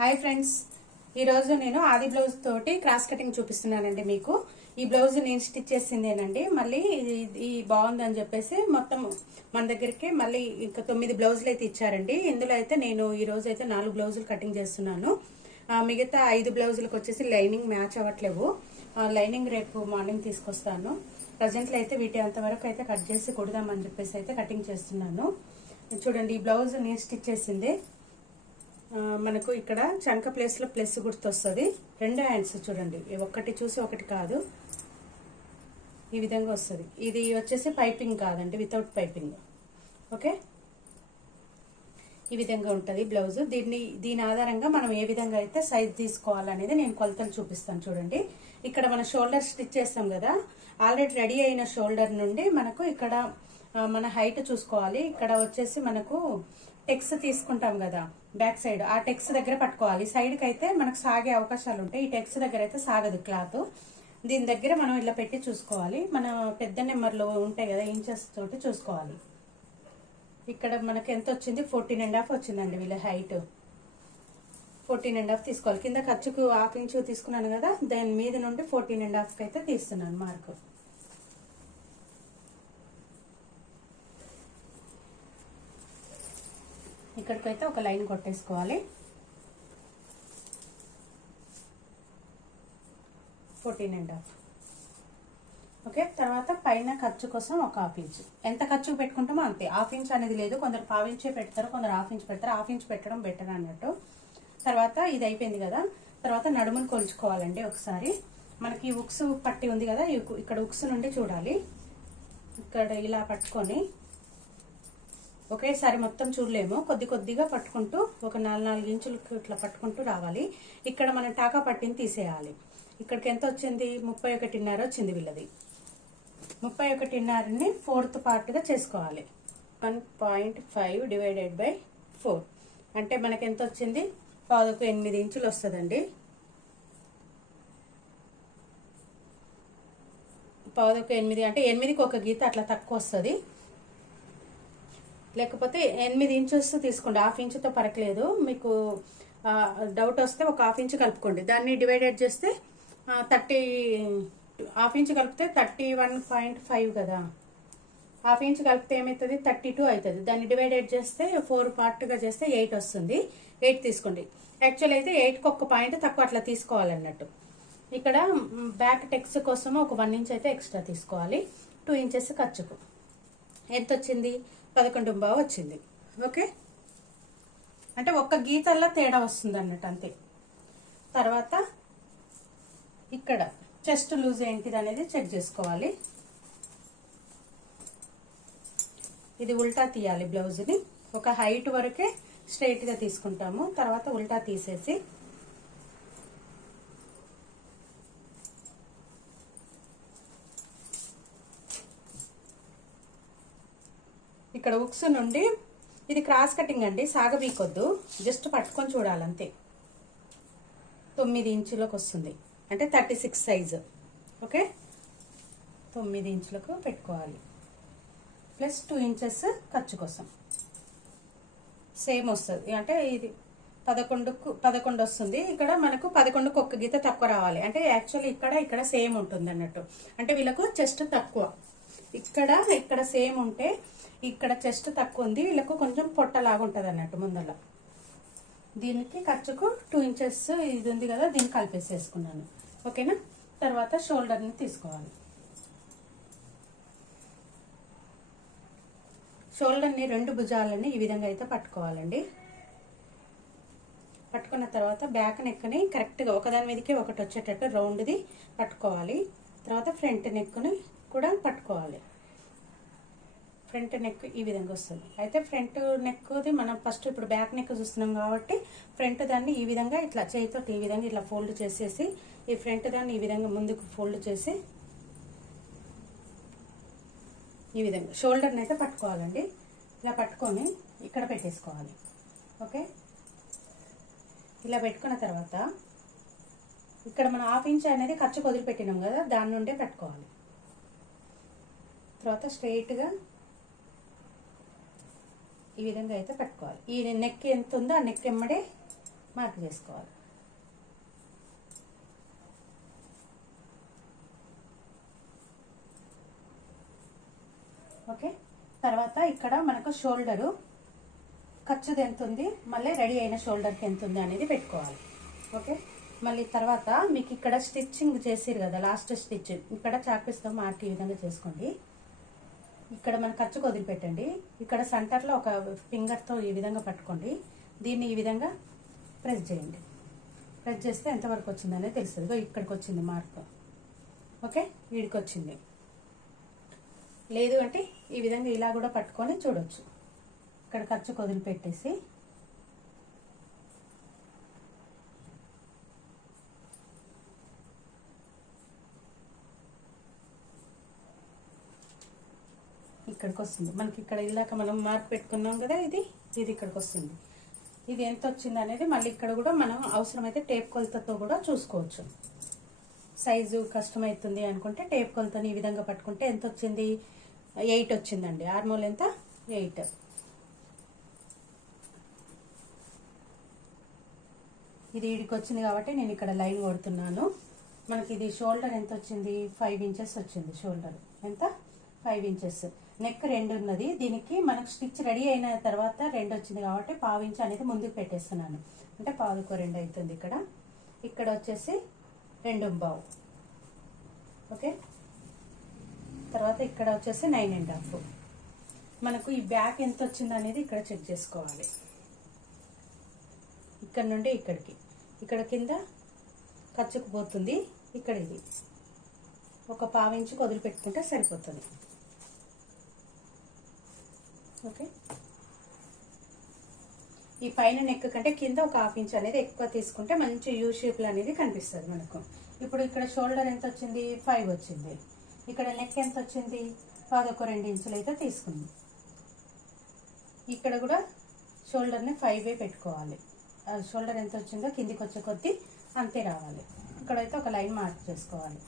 Hi friends, ఈరోజు నేను ఆది బ్లౌజ్ తోటి క్రాస్ కటింగ్ చూపిస్తున్నానండి మీకు. ఈ బ్లౌజ్ నేను స్టిచ్ చేసిందేనండి. మళ్ళీ ఇది బాగుందని చెప్పేసి మొత్తం మన దగ్గరికి మళ్ళీ ఇంకా 9 బ్లౌజులు అయితే ఇచ్చారండి. ఇందులో అయితే నేను ఈ రోజు అయితే 4 బ్లౌజులు కటింగ్ చేస్తున్నాను. మిగతా 5 బ్లౌజులకు వచ్చేసి లైనింగ్ మ్యాచ్ అవ్వట్లేవు. లైనింగ్ రేపు మార్నింగ్ తీసుకొస్తాను. ప్రజెంట్లో అయితే వీటి అంతవరకు అయితే కట్ చేసి కుడదామని చెప్పేసి అయితే కటింగ్ చేస్తున్నాను. చూడండి, ఈ బ్లౌజ్ నేను స్టిచ్ చేసింది. మనకు ఇక్కడ చంక ప్లేస్ లో ప్లస్ గుర్తు వస్తుంది. 2 హ్యాండ్స్ చూడండి, ఒకటి చూసి ఒకటి కాదు, ఈ విధంగా వస్తుంది. ఇది వచ్చేసి పైపింగ్ కాదండి, వితౌట్ పైపింగ్. ఓకే, ఈ విధంగా ఉంటుంది బ్లౌజ్. దీని ఆధారంగా మనం ఏ విధంగా అయితే సైజ్ తీసుకోవాలనేది నేను కొలతలు చూపిస్తాను. చూడండి, ఇక్కడ మన షోల్డర్ స్టిచ్ చేస్తాం కదా, ఆల్రెడీ రెడీ అయిన షోల్డర్ నుండి మనకు ఇక్కడ మన హైట్ చూసుకోవాలి. ఇక్కడ వచ్చేసి మనకు టెక్స్ తీసుకుంటాం కదా బ్యాక్ సైడ్, ఆ టెక్స్ దగ్గర పట్టుకోవాలి. సైడ్కి అయితే మనకు సాగే అవకాశాలు ఉంటాయి. ఈ టెక్స్ దగ్గర అయితే సాగదు క్లాత్. దీని దగ్గర మనం ఇలా పెట్టి చూసుకోవాలి. మన పెద్ద నెంబర్లు ఉంటాయి కదా, ఇంచెస్ తోటి చూసుకోవాలి. ఇక్కడ మనకి ఎంత వచ్చింది, 14.5 వచ్చిందండి వీళ్ళ హైట్. 14.5 తీసుకోవాలి. కింద ఖర్చుకు 1/2 ఇంచు తీసుకున్నాను కదా, దాని మీద నుండి 14.5 అయితే తీస్తున్నాను మార్కు. ఇక్కడికైతే ఒక లైన్ కొట్టేసుకోవాలి. 14.5. ఓకే, తర్వాత పైన ఖర్చు కోసం ఒక 1/2 ఇంచు. ఎంత ఖర్చు పెట్టుకుంటామో అంతే. 1/2 ఇంచ్ అనేది లేదు, కొందరు 1/2 ఇంచే పెడతారు, కొందరు 1/2 ఇంచ్ పెడతారు. 1/2 ఇంచ్ పెట్టడం బెటర్ అన్నట్టు. తర్వాత ఇది అయిపోయింది కదా, తర్వాత నడుమును కొలుచుకోవాలండి. ఒకసారి మనకి ఉక్స్ పట్టి ఉంది కదా, ఇక్కడ ఉక్స్ నుండి చూడాలి. ఇక్కడ ఇలా పట్టుకొని ఒకేసారి మొత్తం చూడలేము, కొద్ది కొద్దిగా పట్టుకుంటూ ఒక 4 ఇంచులకు ఇట్లా పట్టుకుంటూ రావాలి. ఇక్కడ మనం టాకా పట్టిని తీసేయాలి. ఇక్కడికి ఎంత వచ్చింది, 31.5 వచ్చింది వీళ్ళది. 31.5ని 4th పార్ట్గా చేసుకోవాలి. 1.5 డివైడెడ్ బై 4 అంటే మనకి ఎంత వచ్చింది, 8 ఇంచులు వస్తుందండి. 8 అంటే 8కి ఒక గీత అట్లా తక్కువ వస్తుంది. లేకపోతే 8 ఇంచెస్ తీసుకోండి, 1/2 ఇంచుతో పరకలేదు. మీకు డౌట్ వస్తే ఒక 1/2 ఇంచు కలుపుకోండి. దాన్ని డివైడెడ్ చేస్తే 1/2 ఇంచు కలిపితే 31.5 కదా. 1/2 ఇంచు కలిపితే ఏమవుతుంది, 32 అవుతుంది. దాన్ని డివైడెడ్ చేస్తే 4 పార్ట్గా చేస్తే 8 వస్తుంది. 8 తీసుకోండి. యాక్చువల్ అయితే 8కి ఒక పాయింట్ తక్కువ అట్లా తీసుకోవాలన్నట్టు. ఇక్కడ బ్యాక్ టెక్స్ కోసం ఒక 1 ఇంచ్ అయితే ఎక్స్ట్రా తీసుకోవాలి. 2 ఇంచెస్ ఖర్చుకు. ఎంత వచ్చింది, 11.5 వచ్చింది. ఓకే, అంటే ఒక్క గీతల్లా తేడా వస్తుంది అన్నట్టు అంతే. తర్వాత ఇక్కడ చెస్ట్ లూజ్ ఏంటిది అనేది చెక్ చేసుకోవాలి. ఇది ఉల్టా తీయాలి బ్లౌజ్ని. ఒక హైట్ వరకే స్ట్రైట్గా తీసుకుంటాము, తర్వాత ఉల్టా తీసేసి ఇక్కడ ఉక్స్ నుండి, ఇది క్రాస్ కటింగ్ అండి, సాగబీకొద్దు, జస్ట్ పట్టుకొని చూడాలంతే. 9 ఇంచులకు వస్తుంది, అంటే 36 సైజు. ఓకే, 9 ఇంచులకు పెట్టుకోవాలి. ప్లస్ 2 ఇంచెస్ ఖర్చు కోసం సేమ్ వస్తుంది. అంటే ఇది 11 వస్తుంది. ఇక్కడ మనకు 11కు ఒక గీత తక్కువ రావాలి. అంటే యాక్చువల్లీ ఇక్కడ సేమ్ ఉంటుంది అన్నట్టు. అంటే వీళ్ళకు చెస్ట్ తక్కువ, ఇక్కడ సేమ్ ఉంటే ఇక్కడ చెస్ట్ తక్కువ ఉంది, వీళ్ళకు కొంచెం పొట్టలాగా ఉంటుంది అన్నట్టు ముందర. దీనికి ఖర్చుకు 2 ఇంచెస్ ఇది ఉంది కదా, దీన్ని కలిపేసేసుకున్నాను. ఓకేనా, తర్వాత షోల్డర్ని తీసుకోవాలి. షోల్డర్ని 2 భుజాలని ఈ విధంగా అయితే పట్టుకోవాలండి. పట్టుకున్న తర్వాత బ్యాక్ నెక్ని కరెక్ట్గా ఒకదాని మీదకి ఒకటి వచ్చేటట్టు రౌండ్ది పట్టుకోవాలి. తర్వాత ఫ్రంట్ నెక్ని కూడా పట్టుకోవాలి. ఫ్రంట్ నెక్ ఈ విధంగా వస్తుంది. అయితే ఫ్రంట్ నెక్ది మనం ఫస్ట్ ఇప్పుడు బ్యాక్ నెక్ చూస్తున్నాం కాబట్టి ఫ్రంట్ దాన్ని ఈ విధంగా ఇట్లా చేతితో ఈ విధంగా ఇట్లా ఫోల్డ్ చేసేసి, ఈ ఫ్రంట్ దాన్ని ఈ విధంగా ముందుకు ఫోల్డ్ చేసి ఈ విధంగా షోల్డర్ని అయితే పట్టుకోవాలండి. ఇలా పట్టుకొని ఇక్కడ పెట్టేసుకోవాలి. ఓకే, ఇలా పెట్టుకున్న తర్వాత ఇక్కడ మనం 1/2 ఇంచ్ అనేది ఖర్చు వదిలిపెట్టినాం కదా, దాని నుండే పెట్టుకోవాలి. తర్వాత స్ట్రైట్గా ఈ విధంగా అయితే పెట్టుకోవాలి. ఈ నెక్ ఎంత ఉందో ఆ నెక్ ఎమ్మడే మార్క్ చేసుకోవాలి. ఓకే, తర్వాత ఇక్కడ మనకు షోల్డరు ఖర్చుది ఎంత ఉంది, మళ్ళీ రెడీ అయిన షోల్డర్కి ఎంత ఉంది అనేది పెట్టుకోవాలి. ఓకే, మళ్ళీ తర్వాత మీకు ఇక్కడ స్టిచ్చింగ్ చేసిరు కదా, లాస్ట్ స్టిచ్ ఇక్కడ చాక్పీస్తో మార్క్ ఈ విధంగా చేసుకోండి. ఇక్కడ మన ఖర్చుకు వదిలిపెట్టండి. ఇక్కడ సెంటర్లో ఒక ఫింగర్తో ఈ విధంగా పట్టుకోండి. దీన్ని ఈ విధంగా ప్రెస్ చేయండి. ప్రెస్ చేస్తే ఎంతవరకు వచ్చింది అనేది తెలుస్తుంది. ఇక్కడికి వచ్చింది మార్క్. ఓకే, వీడికి వచ్చింది. లేదు అంటే ఈ విధంగా ఇలా కూడా పట్టుకొని చూడొచ్చు. ఇక్కడ ఖర్చుకు వదిలిపెట్టేసి ఇక్కడికి వస్తుంది. మనకి ఇక్కడ ఇందాక మనం మార్క్ పెట్టుకున్నాం కదా, ఇది ఇక్కడికి వస్తుంది. ఇది ఎంత వచ్చింది అనేది మళ్ళీ ఇక్కడ కూడా మనం అవసరమైతే టేప్ కొలతతో కూడా చూసుకోవచ్చు. సైజు కష్టమవుతుంది అనుకుంటే టేప్ కొలతని ఈ విధంగా పట్టుకుంటే ఎంత వచ్చింది, 8 వచ్చిందండి. ఆర్మోల్ ఎంత, 8. ఇది ఈడికి వచ్చింది కాబట్టి నేను ఇక్కడ లైన్ కొడుతున్నాను. మనకి ఇది షోల్డర్ ఎంత వచ్చింది, 5 ఇంచెస్ వచ్చింది. షోల్డర్ ఎంత, 5 ఇంచెస్. నెక్ 2 ఉన్నది. దీనికి మనకు స్టిచ్ రెడీ అయిన తర్వాత 2 వచ్చింది కాబట్టి 1/2 ఇంచ్ అనేది ముందుకు పెట్టేస్తున్నాను. అంటే 1/4 అవుతుంది. ఇక్కడ వచ్చేసి 2.5. ఓకే, తర్వాత ఇక్కడ వచ్చేసి 9.5. మనకు ఈ బ్యాక్ ఎంత వచ్చింది అనేది ఇక్కడ చెక్ చేసుకోవాలి. ఇక్కడ నుండి ఇక్కడికి, ఇక్కడ కింద ఖర్చుకు పోతుంది. ఇక్కడ ఇది ఒక 1/2 ఇంచుకి వదిలిపెట్టుకుంటే సరిపోతుంది. ఓకే, ఈ పైన నెక్ కంటే కింద ఒక 1/2 ఇంచ్ అనేది ఎక్కువ తీసుకుంటే మంచి యూ షేప్లో అనేది కనిపిస్తుంది మనకు. ఇప్పుడు ఇక్కడ షోల్డర్ ఎంత వచ్చింది, 5 వచ్చింది. ఇక్కడ నెక్ ఎంత వచ్చింది, 11-2 ఇంచులు అయితే తీసుకుంది. ఇక్కడ కూడా షోల్డర్ని 5 పెట్టుకోవాలి. షోల్డర్ ఎంత వచ్చిందో కిందికి వచ్చే కొద్దీ అంతే రావాలి. ఇక్కడైతే ఒక లైన్ మార్క్ చేసుకోవాలి.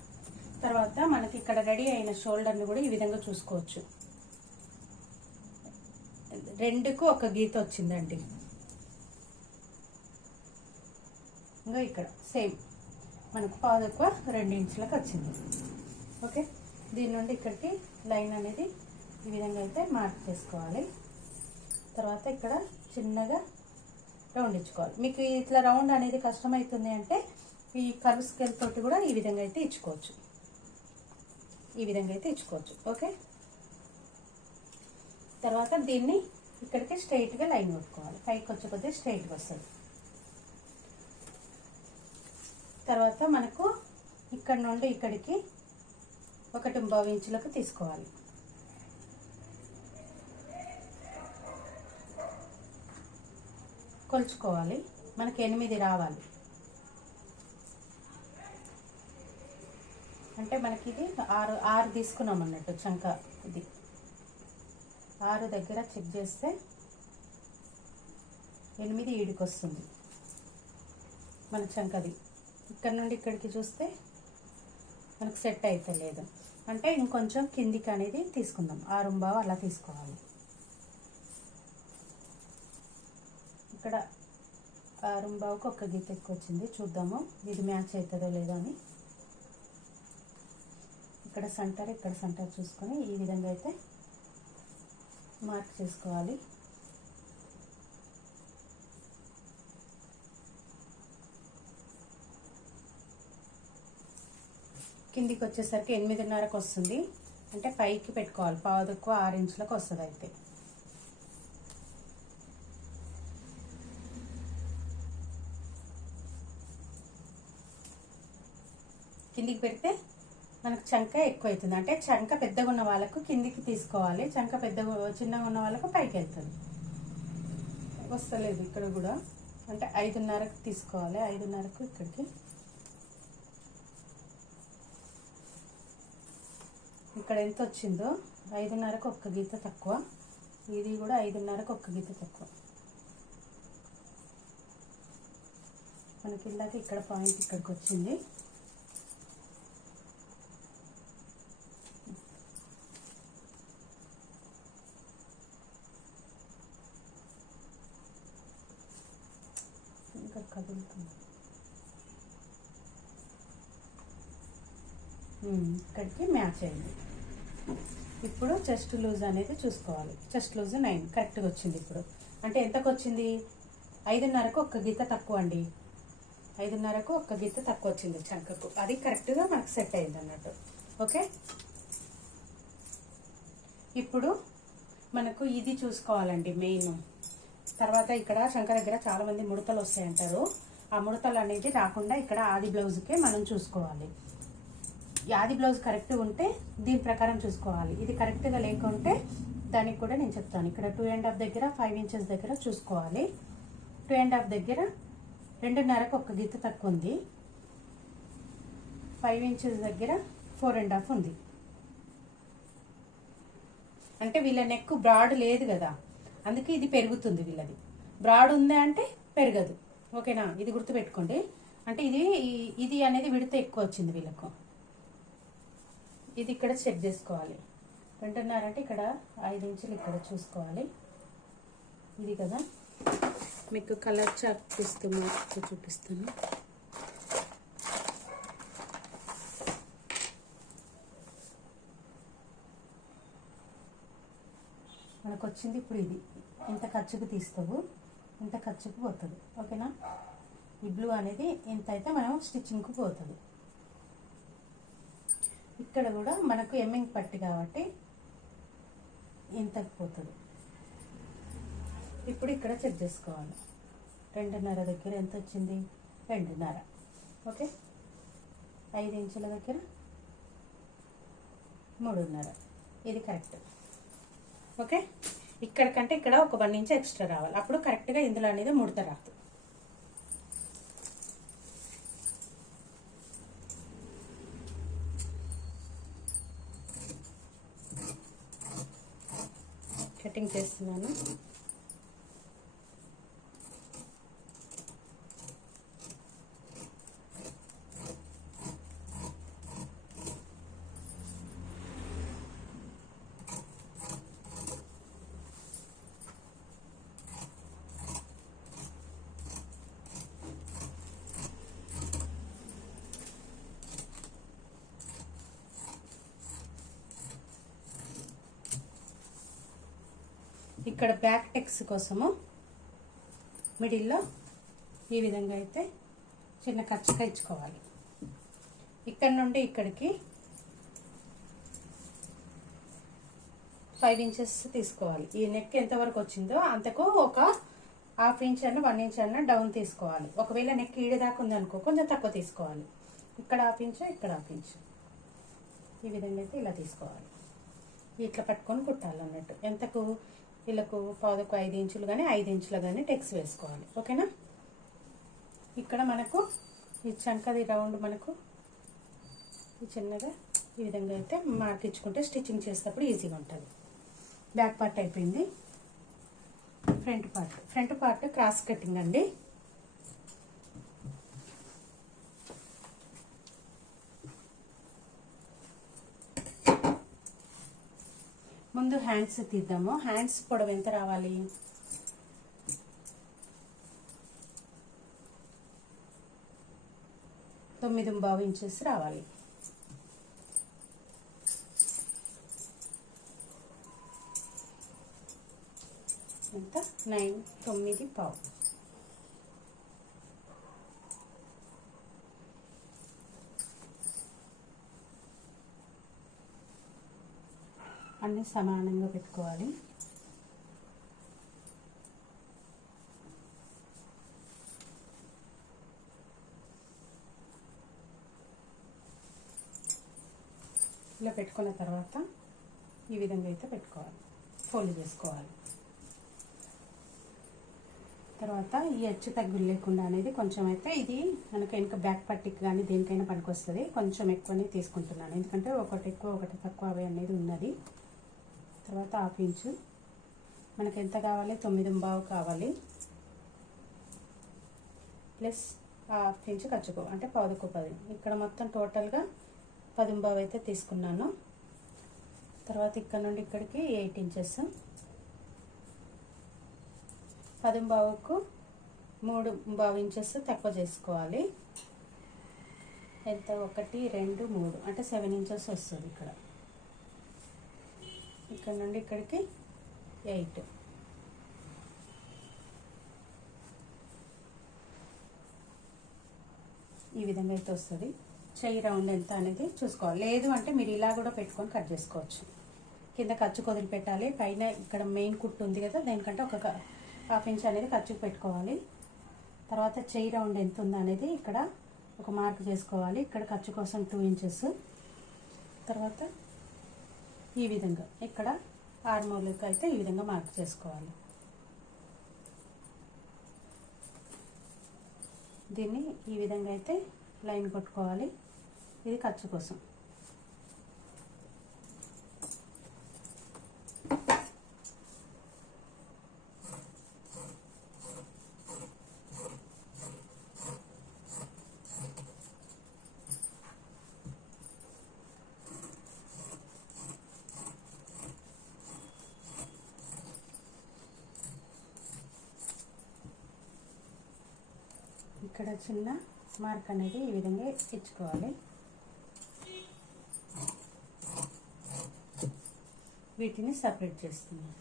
తర్వాత మనకి ఇక్కడ రెడీ అయిన షోల్డర్ని కూడా ఈ విధంగా చూసుకోవచ్చు. 2కు ఒక గీత వచ్చిందండి. ఇంకా ఇక్కడ సేమ్ మనకు 1/2 ఇంచులకు వచ్చింది. ఓకే, దీని నుండి ఇక్కడికి లైన్ అనేది ఈ విధంగా అయితే మార్క్ చేసుకోవాలి. తర్వాత ఇక్కడ చిన్నగా రౌండ్ ఇచ్చుకోవాలి. మీకు ఇట్లా రౌండ్ అనేది కష్టమవుతుంది అంటే ఈ కర్వ్ స్కేల్ తోటి కూడా ఈ విధంగా అయితే ఇచ్చుకోవచ్చు. ఓకే, తర్వాత దీన్ని ఇక్కడికి స్ట్రైట్గా లైన్ కొట్టుకోవాలి. పైకి వచ్చే కొద్దీ స్ట్రైట్గా వస్తుంది. తర్వాత మనకు ఇక్కడ నుండి ఇక్కడికి 1.5 ఇంచులకు తీసుకోవాలి. కొలుచుకోవాలి. మనకి 8 రావాలి. అంటే మనకి ఇది 6 తీసుకున్నాం అన్నట్టు చంక. ఇది 6 దగ్గర చెక్ చేస్తే 8 ఈడికి వస్తుంది మన చంకది. ఇక్కడ నుండి ఇక్కడికి చూస్తే మనకు సెట్ అయితే లేదు. అంటే ఇంకొంచెం కిందికి అనేది తీసుకుందాం. 6.5 అలా తీసుకోవాలి. ఇక్కడ 6.5కు ఒక గీత ఎక్కువ వచ్చింది. చూద్దాము ఇది మ్యాచ్ అవుతుందో లేదో అని. ఇక్కడ సెంటర్ చూసుకొని ఈ విధంగా అయితే మార్క్ చేసుకోవాలి. కిందికి వచ్చేసరికి 8.5కు వస్తుంది. అంటే పైకి పెట్టుకోవాలి. 6 ఇంచులకు వస్తుంది. అయితే కిందికి పెడితే మనకు చంక ఎక్కువ అవుతుంది. అంటే చంక పెద్దగా ఉన్న వాళ్ళకు కిందికి తీసుకోవాలి. చంక చిన్నగా ఉన్న వాళ్ళకు పైకి వెళ్తుంది. వస్తలేదు ఇక్కడ కూడా. అంటే 5.5కు తీసుకోవాలి. 5.5కు ఇక్కడికి. ఇక్కడ ఎంత వచ్చిందో 5.5కు ఒక్క గీత తక్కువ. ఇది కూడా 5.5కు ఒక్క గీత తక్కువ. మనకి ఇందాక ఇక్కడ పాయింట్ ఇక్కడికి వచ్చింది. ఇంకా కదులుతుంది. ఇక్కడికి మ్యాచ్ అయింది. ఇప్పుడు చెస్ట్ లూజ్ అనేది చూసుకోవాలి. చెస్ట్ లూజ్ 9 కరెక్ట్గా వచ్చింది. ఇప్పుడు అంటే ఎంతకు వచ్చింది? 5:30కు ఒక్క గీత తక్కువ అండి. 5:30కు ఒక్క గీత తక్కువ వచ్చింది చంకకు. అది కరెక్ట్గా మనకు సెట్ అయింది అన్నట్టు. ఓకే, ఇప్పుడు మనకు ఇది చూసుకోవాలండి మెయిన్. తర్వాత ఇక్కడ చంక దగ్గర చాలా మంది ముడతలు వస్తాయంటారు. ఆ ముడతలు అనేది రాకుండా ఇక్కడ ఆది బ్లౌజ్కే మనం చూసుకోవాలి. ఆది బ్లౌజ్ కరెక్ట్గా ఉంటే దీని ప్రకారం చూసుకోవాలి. ఇది కరెక్ట్గా లేకుంటే దానికి కూడా నేను చెప్తాను. ఇక్కడ 2.5 దగ్గర 5 ఇంచెస్ దగ్గర చూసుకోవాలి. 2.5 దగ్గర 2:30కు ఒక్క గీత తక్కువ ఉంది. 5 ఇంచెస్ దగ్గర 4.5 ఉంది. అంటే వీళ్ళ నెక్ బ్రాడ్ లేదు కదా, అందుకే ఇది పెరుగుతుంది. వీళ్ళది బ్రాడ్ ఉంది అంటే పెరగదు. ఓకేనా, ఇది గుర్తుపెట్టుకోండి. అంటే ఇది అనేది విడత ఎక్కువ వచ్చింది వీళ్ళకు. ఇది ఇక్కడ చెక్ చేసుకోవాలి. 2:30 అంటే ఇక్కడ 5 ఇంచులు ఇక్కడ చూసుకోవాలి. ఇది కదా, మీకు కలర్ చార్ట్ చూపిస్తాను. మనకు వచ్చింది ఇప్పుడు ఇది. ఇంత ఖర్చుకు తీస్తావు, ఇంత ఖర్చుకు పోతుంది. ఓకేనా, ఈ బ్లూ అనేది ఇంత అయితే మనం స్టిచ్చింగ్కు పోతుంది. ఇక్కడ కూడా మనకు ఎమ్మింగ్ పట్టి కాబట్టి ఇంతకు పోతుంది. ఇప్పుడు ఇక్కడ చెక్ చేసుకోవాలి. 2:30 దగ్గర ఎంత వచ్చింది? 2:30. ఓకే, 5 ఇంచుల దగ్గర 3:30. ఇది కరెక్ట్. ఓకే, ఇక్కడ కంటే ఇక్కడ ఒక 1 ఇంచ్ ఎక్స్ట్రా రావాలి. అప్పుడు కరెక్ట్గా ఇందులో అనేది ముడత రాదు. కటింగ్ చేస్తున్నాను. ఇక్కడ బ్యాక్ టెక్స్ కోసము మిడిల్లో ఈ విధంగా అయితే చిన్న ఖర్చుగా ఇచ్చుకోవాలి. ఇక్కడ నుండి ఇక్కడికి 5 ఇంచెస్ తీసుకోవాలి. ఈ నెక్ ఎంతవరకు వచ్చిందో అంతకు ఒక 1/2 ఇంచ్ అన్న 1 ఇంచ్ అన్న డౌన్ తీసుకోవాలి. ఒకవేళ నెక్ ఈడ దాకా ఉందనుకో కొంచెం తక్కువ తీసుకోవాలి. ఇక్కడ 1/2 ఇంచ్, ఇక్కడ 1/2 ఇంచ్, ఈ విధంగా అయితే ఇలా తీసుకోవాలి. ఇట్లా పట్టుకొని కుట్టాలి అన్నట్టు. ఎంతకు వీళ్ళకు 5 ఇంచులు కానీ 5 ఇంచులు కానీ టెక్స్ వేసుకోవాలి. ఓకేనా, ఇక్కడ మనకు ఈ చంకది రౌండ్ మనకు ఈ చిన్నగా ఈ విధంగా అయితే మార్క్ ఇచ్చుకుంటే స్టిచ్చింగ్ చేసేటప్పుడు ఈజీగా ఉంటుంది. బ్యాక్ పార్ట్ అయిపోయింది. ఫ్రంట్ పార్ట్ క్రాస్ కటింగ్ అండి. ముందు హ్యాండ్స్ తీద్దాము. హ్యాండ్స్ పొడవు ఎంత రావాలి? 9.5 ఇంచెస్ రావాలి. ఎంత? 9.5. అన్నీ సమానంగా పెట్టుకోవాలి. ఇలా పెట్టుకున్న తర్వాత ఈ విధంగా అయితే పెట్టుకోవాలి, ఫోల్డ్ చేసుకోవాలి. తర్వాత ఈ హెచ్చు తగ్గులు లేకుండా అనేది కొంచెం అయితే ఇది మనకు వెనుక బ్యాక్ పట్టికి కానీ దేనికైనా పనికొస్తుంది. కొంచెం ఎక్కువనే తీసుకుంటున్నాను, ఎందుకంటే ఒకటి ఎక్కువ ఒకటి తక్కువ అవి అనేది ఉన్నది. తర్వాత 1/2 ఇంచు మనకు ఎంత కావాలి? 9.5 కావాలి. ప్లస్ 1/2 ఇంచు ఖర్చుకో అంటే 10. ఇక్కడ మొత్తం టోటల్గా 10.5 అయితే తీసుకున్నాను. తర్వాత ఇక్కడ నుండి ఇక్కడికి 8 ఇంచెస్. 10.5కు 3.5 ఇంచెస్ తక్కువ చేసుకోవాలి. ఎంత 1 2 3 అంటే 7 ఇంచెస్ వస్తుంది. ఇక్కడ నుండి ఇక్కడికి 8. ఈ విధంగా అయితే వస్తుంది. చెయ్యి రౌండ్ ఎంత అనేది చూసుకోవాలి. లేదు అంటే మీరు ఇలా కూడా పెట్టుకొని కట్ చేసుకోవచ్చు. కింద ఖర్చుకు వదిలిపెట్టాలి. పైన ఇక్కడ మెయిన్ కుట్టు ఉంది కదా, దానికంటే ఒక 1/2 ఇంచ్ అనేది ఖర్చుకు పెట్టుకోవాలి. తర్వాత చెయ్యి రౌండ్ ఎంత ఉంది అనేది ఇక్కడ ఒక మార్క్ చేసుకోవాలి. ఇక్కడ ఖర్చు కోసం 2 ఇంచెస్. తర్వాత ఈ విధంగా ఇక్కడ ఆర్మోల్కి అయితే ఈ విధంగా మార్క్ చేసుకోవాలి. దీన్ని ఈ విధంగా అయితే లైన్ కొట్టుకోవాలి. ఇది ఖర్చు కోసం. ఇక్కడ చిన్న మార్క్ అనేది ఈ విధంగా ఇచ్చుకోవాలి. వీటిని సపరేట్ చేస్తున్నాం.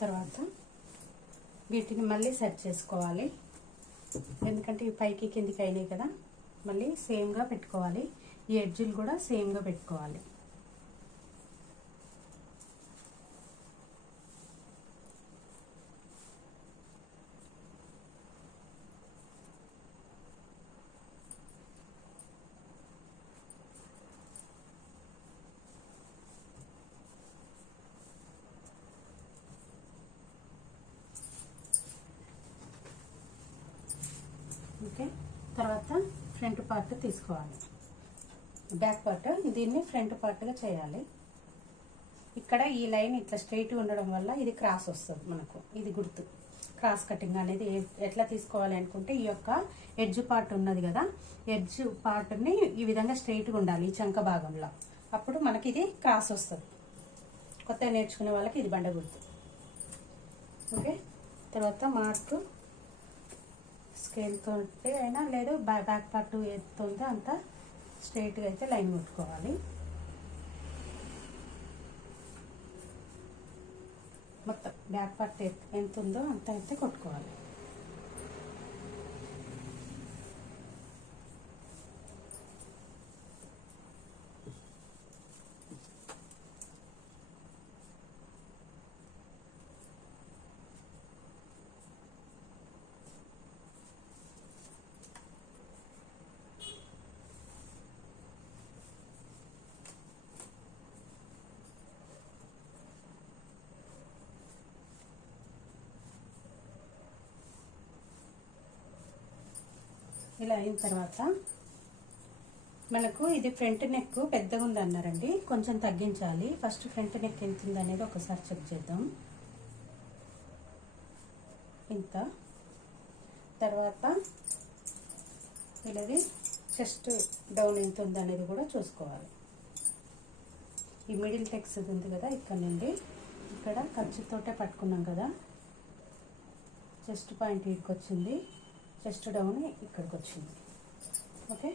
తర్వాత వీటిని మళ్ళీ సెట్ చేసుకోవాలి. ఎందుకంటే ఈ పైకి కిందికి అయినాయి కదా, మళ్ళీ సేమ్గా పెట్టుకోవాలి. ఈ ఎడ్జులు కూడా సేమ్గా పెట్టుకోవాలి. ఓకే. తర్వాత ఫ్రంట్ పార్ట్ తీసుకోవాలి. బ్యాక్ పార్ట్ దీన్ని ఫ్రంట్ పార్ట్గా చేయాలి. ఇక్కడ ఈ లైన్ ఇట్లా స్ట్రైట్ ఉండడం వల్ల ఇది క్రాస్ వస్తుంది మనకు. ఇది గుర్తు. క్రాస్ కటింగ్ అనేది ఎట్లా తీసుకోవాలి అనుకుంటే, ఈ యొక్క ఎడ్జ్ పార్ట్ ఉన్నది కదా, ఎడ్జ్ పార్ట్ని ఈ విధంగా స్ట్రైట్గా ఉండాలి ఈ చంక భాగంలో. అప్పుడు మనకి ఇది క్రాస్ వస్తుంది. కొత్తగా నేర్చుకునే వాళ్ళకి ఇది బండ గుర్తు. ఓకే. తర్వాత మార్క్ స్కేల్తో అయినా లేదు, బ్యాక్ పార్ట్ ఎంత ఉందో అంత స్ట్రైట్గా అయితే లైన్ కొట్టుకోవాలి. మొత్తం బ్యాక్ పార్ట్ ఎంత ఉందో అంత అయితే కొట్టుకోవాలి. ఇలా అయిన తర్వాత మనకు ఇది ఫ్రంట్ నెక్ పెద్దగా ఉంది అన్నారండి, కొంచెం తగ్గించాలి. ఫస్ట్ ఫ్రంట్ నెక్ ఎంత ఉంది అనేది ఒకసారి చెక్ చేద్దాం. ఇంత. తర్వాత ఇలాది చెస్ట్ డౌన్ ఎంత ఉంది అనేది కూడా చూసుకోవాలి. ఈ మిడిల్ టెక్స్ ఉంది కదా, ఇక్కడ నుండి ఇక్కడ ఖర్చుతోటే పట్టుకున్నాం కదా, చెస్ట్ పాయింట్ ఇక్కడికి వచ్చింది, చెస్ట్ డౌన్ ఇక్కడికి వచ్చింది. ఓకే.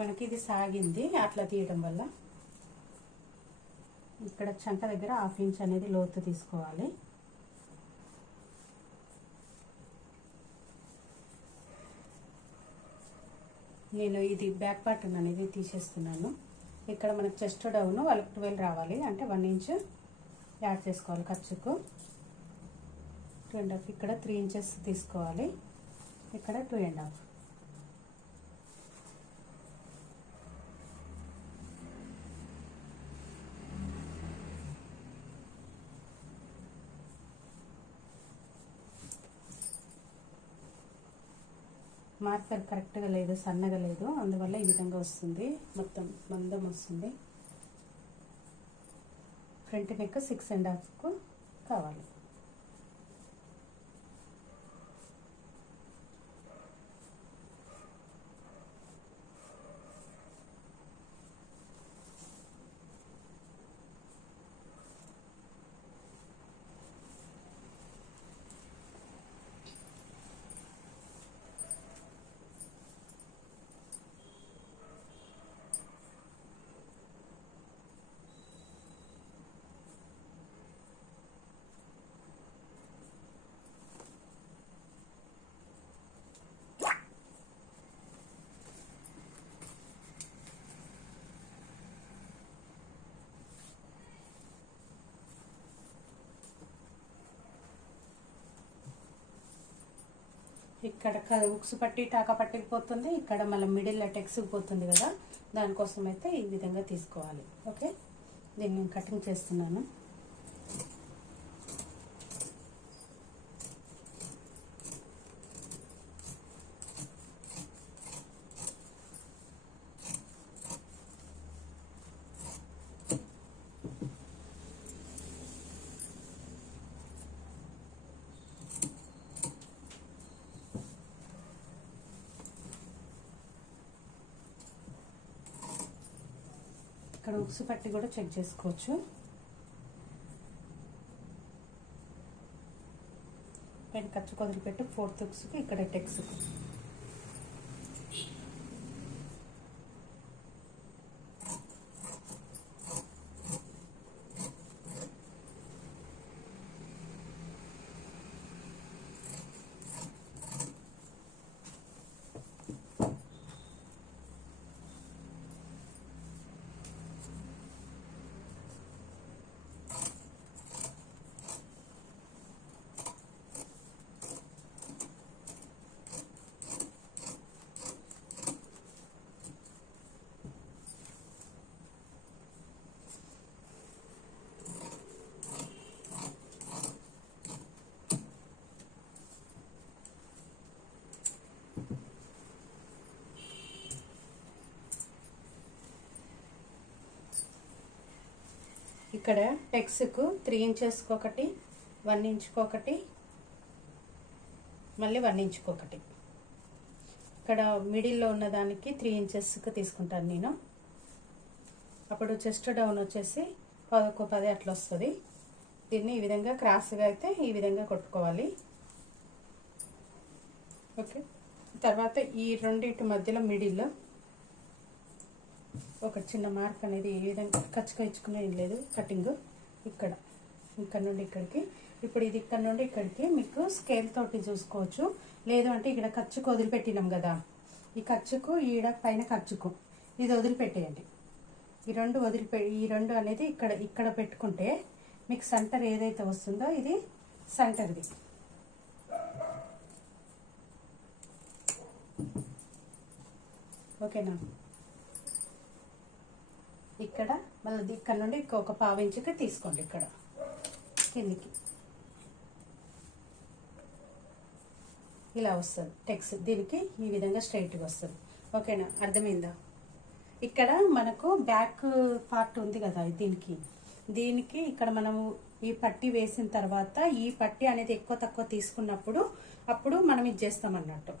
మనకి ఇది సాగింది అట్లా తీయడం వల్ల. ఇక్కడ చంక దగ్గర 1/2 ఇంచ్ అనేది లోతు తీసుకోవాలి. నేను ఇది బ్యాక్ పార్ట్ అనేది తీసేస్తున్నాను. ఇక్కడ మనకు చెస్ట్ డౌన్ వాళ్ళకి 12 రావాలి, అంటే 1 ఇంచ్ యాడ్ చేసుకోవాలి ఖర్చుకు. 2.5 ఇక్కడ 3 ఇంచెస్ తీసుకోవాలి, ఇక్కడ 2.5. మార్కర్ కరెక్ట్గా లేదు, సన్నగా లేదు, అందువల్ల ఈ విధంగా వస్తుంది, మొత్తం మందం వస్తుంది. ఫ్రంట్ నెక్ 6.5కు కావాలి. ఇక్కడ ఉక్సు పట్టి టాకా పట్టికి పోతుంది, ఇక్కడ మళ్ళీ మిడిల్ టెక్స్కి పోతుంది కదా, దానికోసం అయితే ఈ విధంగా తీసుకోవాలి. ఓకే, దీన్ని నేను కటింగ్ చేస్తున్నాను. ఇక్కడ ఉక్సు పట్టి కూడా చెక్ చేసుకోవచ్చు. పైన ఖర్చు వదిలిపెట్టి 4th ఉక్సుకు ఇక్కడ టెక్స్కు. ఇక్కడ టెక్స్కు 3 ఇంచెస్కి ఒకటి, 1 ఇంచుకి ఒకటి, మళ్ళీ 1 ఇంచుకి ఒకటి. ఇక్కడ మిడిల్లో ఉన్న దానికి 3 ఇంచెస్కి తీసుకుంటాను నేను. అప్పుడు చెస్ట్ డౌన్ వచ్చేసి 10 అట్లా వస్తుంది. దీన్ని ఈ విధంగా క్రాస్గా అయితే ఈ విధంగా కొట్టుకోవాలి. ఓకే, తర్వాత ఈ రెండింటి మధ్యలో మిడిల్లో ఒక చిన్న మార్క్ అనేది ఈ విధంగా ఖర్చుగా ఇచ్చుకునే ఏం లేదు, కటింగ్ ఇక్కడ నుండి ఇక్కడికి. ఇప్పుడు ఇది ఇక్కడ నుండి ఇక్కడికి మీకు స్కేల్ తోటి చూసుకోవచ్చు, లేదు అంటే ఇక్కడ ఖర్చుకు వదిలిపెట్టినాం కదా, ఈ ఖర్చుకు ఈడ పైన ఖర్చుకు ఇది వదిలిపెట్టేయండి. ఈ రెండు అనేది ఇక్కడ పెట్టుకుంటే మీకు సెంటర్ ఏదైతే వస్తుందో ఇది సెంటర్ది. ఓకేనా, ఇక్కడ మళ్ళీ ఇక్కడ నుండి ఒక 1/2 ఇంచుకి తీసుకోండి, ఇక్కడ కిందికి ఇలా వస్తుంది టెక్స్. దీనికి ఈ విధంగా స్ట్రైట్గా వస్తుంది. ఓకేనా, అర్థమైందా? ఇక్కడ మనకు బ్యాక్ పార్ట్ ఉంది కదా, దీనికి ఇక్కడ మనము ఈ పట్టి వేసిన తర్వాత ఈ పట్టి అనేది ఎక్కువ తక్కువ తీసుకున్నప్పుడు అప్పుడు మనం ఇది చేస్తాం అన్నట్టు.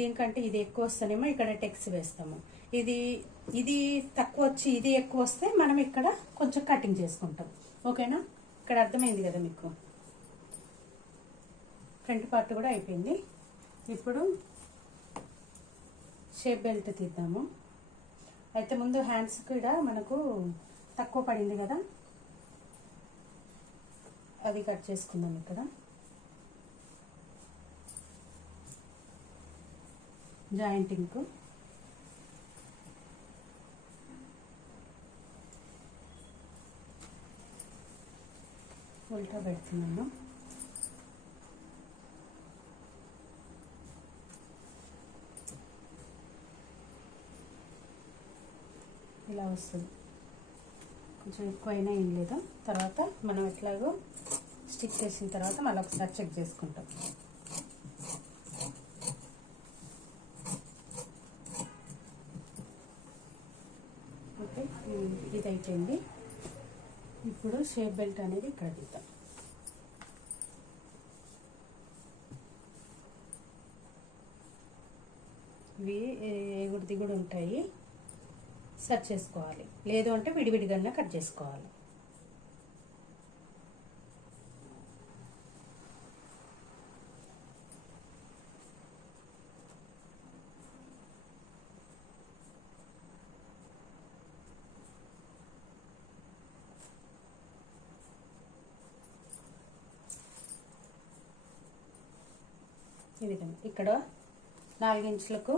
దీనికంటే ఇది ఎక్కువ వస్తేనేమో ఇక్కడ టెక్స్ వేస్తాము, ఇది తక్కువ వచ్చి ఇది ఎక్కువ వస్తే మనం ఇక్కడ కొంచెం కటింగ్ చేసుకుంటాం. ఓకేనా, ఇక్కడ అర్థమైంది కదా మీకు? ఫ్రంట్ పార్ట్ కూడా అయిపోయింది. ఇప్పుడు షేప్ బెల్ట్ తీద్దాము. అయితే ముందు హ్యాండ్స్ కూడా మనకు తక్కువ పడింది కదా, అది కట్ చేసుకుందాం. ఇక్కడ జాయింటింగ్కు ఉల్టా పెడుతున్నాను. ఇలా వస్తుంది. కొంచెం ఎక్కువైనా ఏం లేదు. తర్వాత మనం ఎట్లాగో స్టిచ్ చేసిన తర్వాత మళ్ళీ ఒకసారి చెక్ చేసుకుంటాం. ఓకే, ఇది అయిపోయింది. ఇప్పుడు షేప్ బెల్ట్ అనేది ఇక్కడ దిద్దాం. ఇవి ఎగుడు దిగుడు ఉంటాయి, సెట్ చేసుకోవాలి. లేదు అంటే విడివిడిగా కట్ చేసుకోవాలి. ఈ విధంగా ఇక్కడ 4 ఇంచులకు,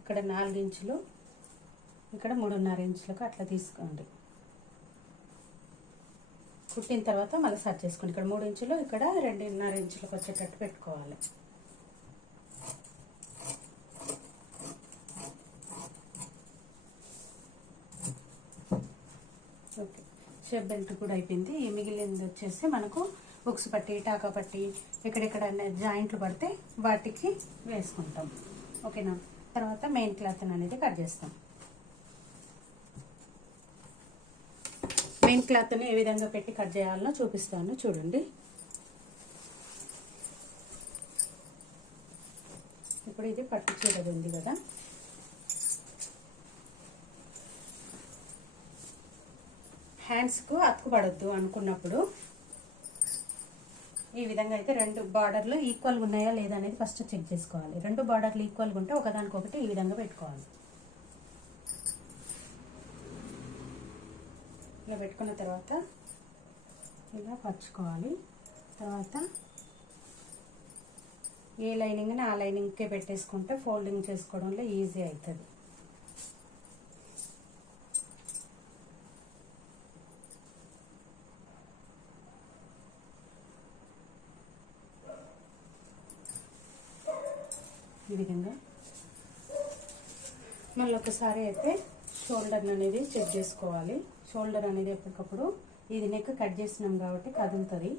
ఇక్కడ 4 ఇంచులు, ఇక్కడ 3.5 ఇంచులకు అట్లా తీసుకోండి. కుట్టిన తర్వాత మళ్ళీ సెట్ చేసుకోండి. ఇక్కడ 3 ఇంచులు, ఇక్కడ 2.5 ఇంచులకు వచ్చేటట్టు పెట్టుకోవాలి. ఓకే, షేప్ బెల్ట్ కూడా అయిపోయింది. ఈ మిగిలింది వచ్చేసి మనకు బుక్స్ పట్టి, టాకా పట్టి, ఎక్కడెక్కడ జాయింట్లు పడితే వాటికి వేసుకుంటాం. ఓకేనా? తర్వాత మెయిన్ క్లాత్ అనేది కట్ చేస్తాం. మెయిన్ క్లాత్ని ఏ విధంగా పెట్టి కట్ చేయాలో చూపిస్తాను, చూడండి. ఇప్పుడు ఇది పట్టు చీరది ఉంది కదా, హ్యాండ్స్కు అతుకు పడొద్దు అనుకున్నప్పుడు ఈ విధంగా అయితే 2 బార్డర్లు ఈక్వల్గా ఉన్నాయా లేదా అనేది ఫస్ట్ చెక్ చేసుకోవాలి. 2 బార్డర్లు ఈక్వల్గా ఉంటే ఒకదానికొకటి ఈ విధంగా పెట్టుకోవాలి. ఇలా పెట్టుకున్న తర్వాత ఇలా పరుచుకోవాలి. తర్వాత ఏ లైనింగ్ని ఆ లైనింగ్కే పెట్టేసుకుంటే ఫోల్డింగ్ చేసుకోవడంలో ఈజీ అవుతుంది. ఈ విధంగా మళ్ళీ ఒకసారి అయితే షోల్డర్ అనేది చెక్ చేసుకోవాలి. షోల్డర్ అనేది ఎప్పటికప్పుడు ఇది నెక్ కట్ చేసినాం కాబట్టి కదులుతుంది.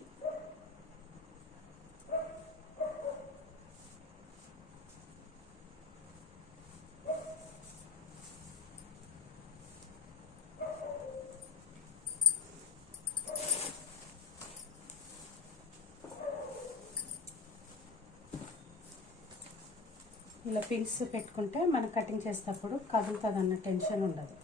ఇలా పిన్స్ పెట్టుకుంటే మనం కటింగ్ చేసేటప్పుడు కదులుతుంది అన్న టెన్షన్ ఉండదు.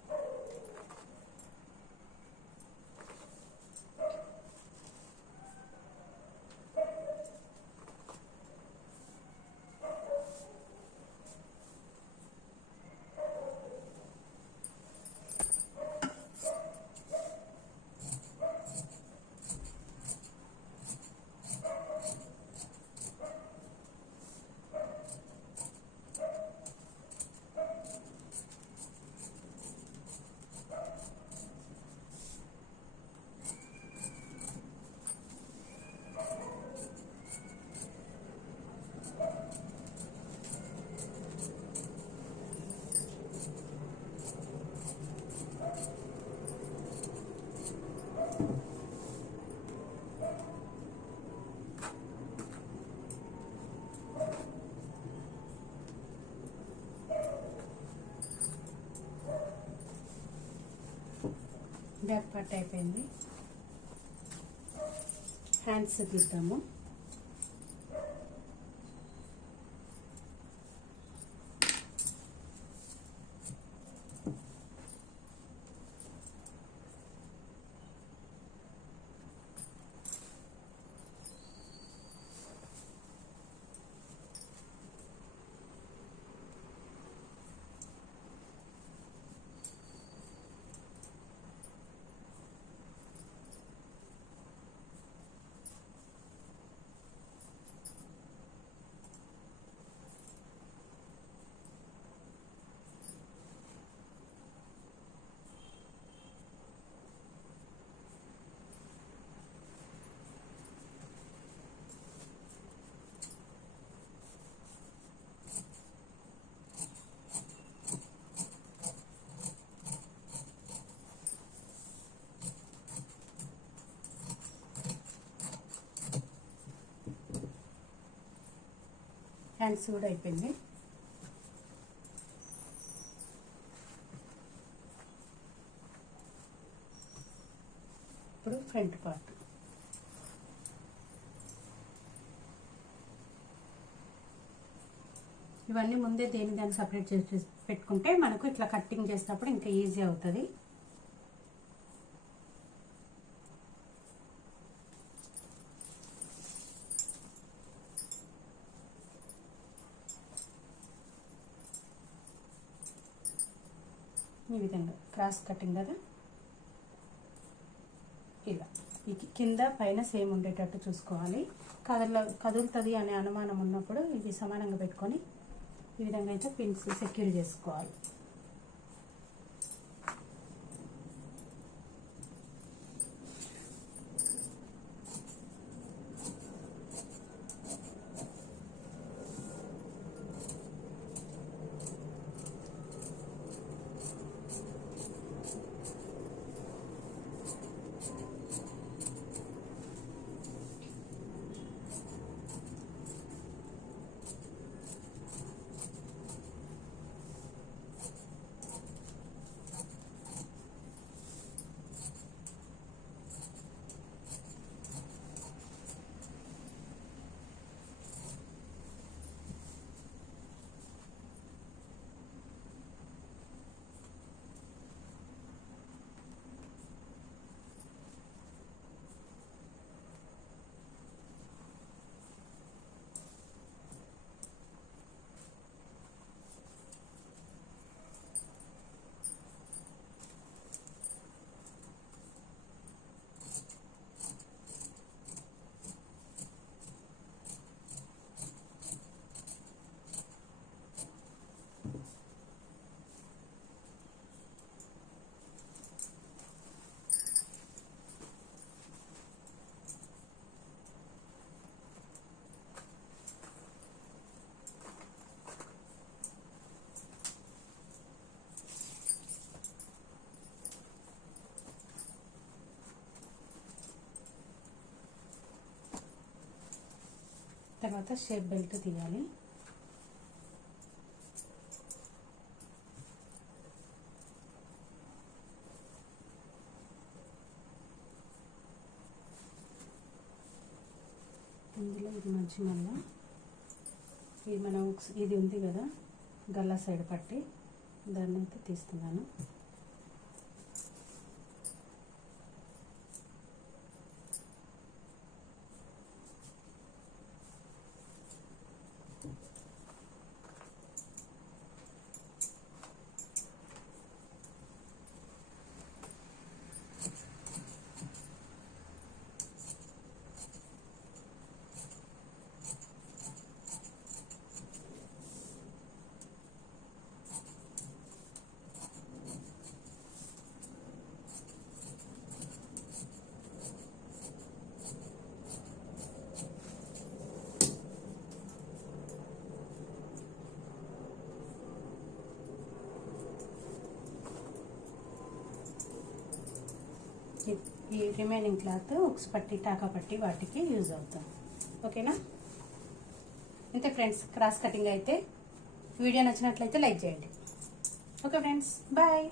బ్యాక్ పార్ట్ అయిపోయింది. హ్యాండ్స్ తీద్దాము. హ్యాండ్స్ కూడా అయిపోయింది. ఇప్పుడు ఫ్రంట్ పార్ట్. ఇవన్నీ ముందే దాన్ని సపరేట్ చేసి పెట్టుకుంటే మనకు ఇట్లా కట్టింగ్ చేసినప్పుడు ఇంకా ఈజీ అవుతుంది. ఈ విధంగా క్రాస్ కటింగ్ కదా, ఇలా ఈ కింద పైన సేమ్ ఉండేటట్టు చూసుకోవాలి. కదులుతుంది అనే అనుమానం ఉన్నప్పుడు ఇవి సమానంగా పెట్టుకొని ఈ విధంగా అయితే పిన్స్ సెక్యూర్ చేసుకోవాలి. తర్వాత షేప్ బెల్ట్ తీయాలి. ఇందులో ఇది మంచి మళ్ళా ఇది మనం ఇది ఉంది కదా గల్లా సైడ్ పట్టి దాన్ని అయితే తీస్తున్నాను. ఈ రిమైనింగ్ క్లాత్ ఉక్స్ పట్టి టాకా పట్టి వాటికి యూజ్ అవుతాం. ఓకేనా? అంతే ఫ్రెండ్స్, క్రాస్ కటింగ్ అయితే. వీడియో నచ్చినట్లయితే లైక్ చేయండి. Okay friends, bye.